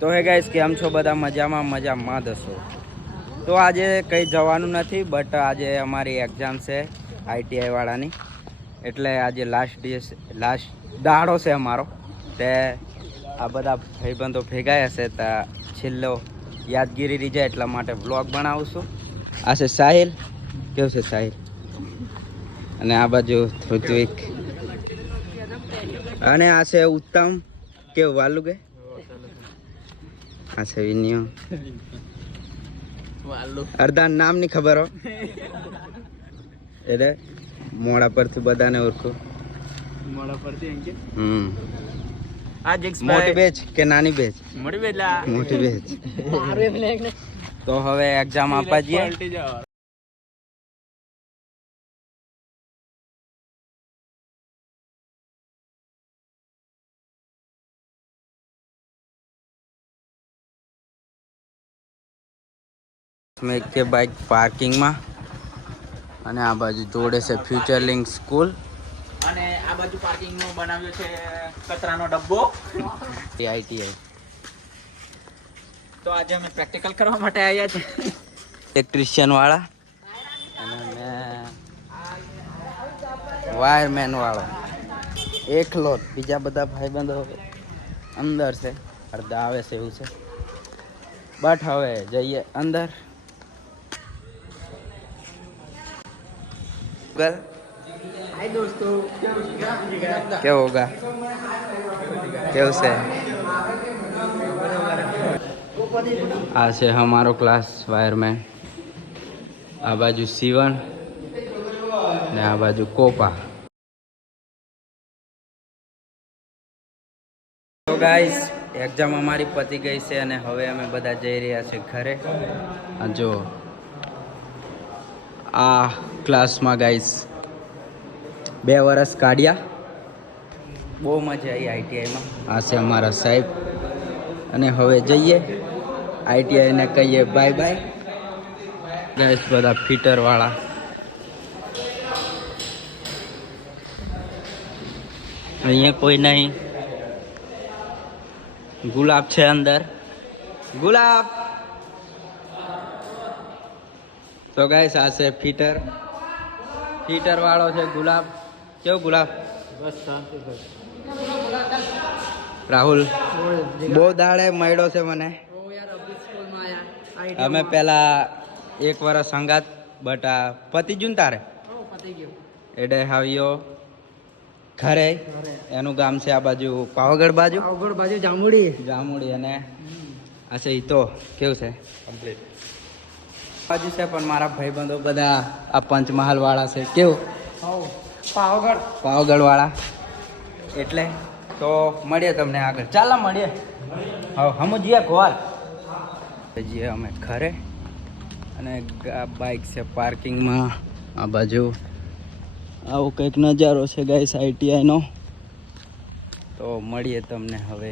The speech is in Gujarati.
તો હે ગાઈસ કેમ છો બધા મજામાં દસો તો આજે કંઈ જવાનું નથી બટ આજે અમારી એક્ઝામ છે આઈટીઆઈ વાળાની એટલે આજે લાસ્ટ દાડો છે અમારો તે આ બધા ભાઈબંધો ભેગા હશે તો છેલ્લો યાદગીરી રહી જાય એટલા માટે વ્લોગ બનાવું છું. આ છે સાહિલ, કેવું છે સાહિલ, અને આ બાજુ ઋત્વિક અને આ છે ઉત્તમ, કેવું વાલું કે આ છે વિનિયો, અડધા નામ ની ખબર હો એટલે મોડા પરથી બધાને ઓળખું. મોડા પરથી મોટી બેચ કે નાની બેચ? મોટી બેચ. તો હવે એક્ઝામ આપવા જઈએ. મેં કે બાઇક પાર્કિંગમાં અને આ બાજુ જોડે છે ફ્યુચર લિંક સ્કૂલ અને આ બાજુ પાર્કિંગમાં બનાવ્યો છે કચરાનો ડબ્બો આઈટીઆઈ. તો આજે અમે પ્રેક્ટિકલ કરવા માટે આવ્યા છે. ઇલેક્ટ્રિશિયન વાળા અને મેં વાયરમેન વાળો એકલો, બીજા બધા ભાઈબંધો અંદર છે, અડધા આવે છે એવું છે. બટ હવે જઈએ અંદર. हाय दोस्तों, क्या होगा, કેવું છે? આ છે અમારો ક્લાસ વાયરમેન. આ બાજુ સીવણ ને આ બાજુ કોપા. તો ગાઈસ એક્ઝામ અમારી પતી ગઈ છે અને હવે અમે બધા જઈ રહ્યા છે ઘરે. જો આ ક્લાસમાં ગાઈસ 2 વર્ષ કાઢ્યા, બહુ મજા આવી આઈટીઆઈમાં. આ છે અમારા સાહેબ અને હવે જઈએ આઈટીઆઈને કહીએ બાય બાય. ગાઈસ બધા ફિટર વાળા અહીંયા કોઈ નહીં. ગુલાબ છે અંદર, ગુલાબ. તો ગાઈસ આ છે ફિટર વાળો છે ગુલાબ. કેવું ગુલાબ? બસ શાંતિ. રાહુલ બહુ દાડે મળ્યો છે મને. અમે પેલા 1 વર્ષ સંગાત બટ આ પતિ જુન તારે એટલે આવ્યો ઘરે. એનું ગામ છે આ બાજુ પાવાગઢ બાજુ જામુડી અને આ છે ઈ. તો કેવું છે? કમ્પ્લીટ બાજુ છે પણ મારા ભાઈબંધો બધા આ પંચમહાલ વાળા છે. કેવું? પાવાગઢ વાળા. એટલે તો મળીએ તમને આગળ. ચાલો મળીએ. હવે સમજીએ ગોવાલ જઈએ અમે ઘરે અને બાઇક છે પાર્કિંગમાં. આ બાજુ આવો કંઈક નજારો છે ગાઈસ આઈટીઆઈનો. તો મળીએ તમને હવે.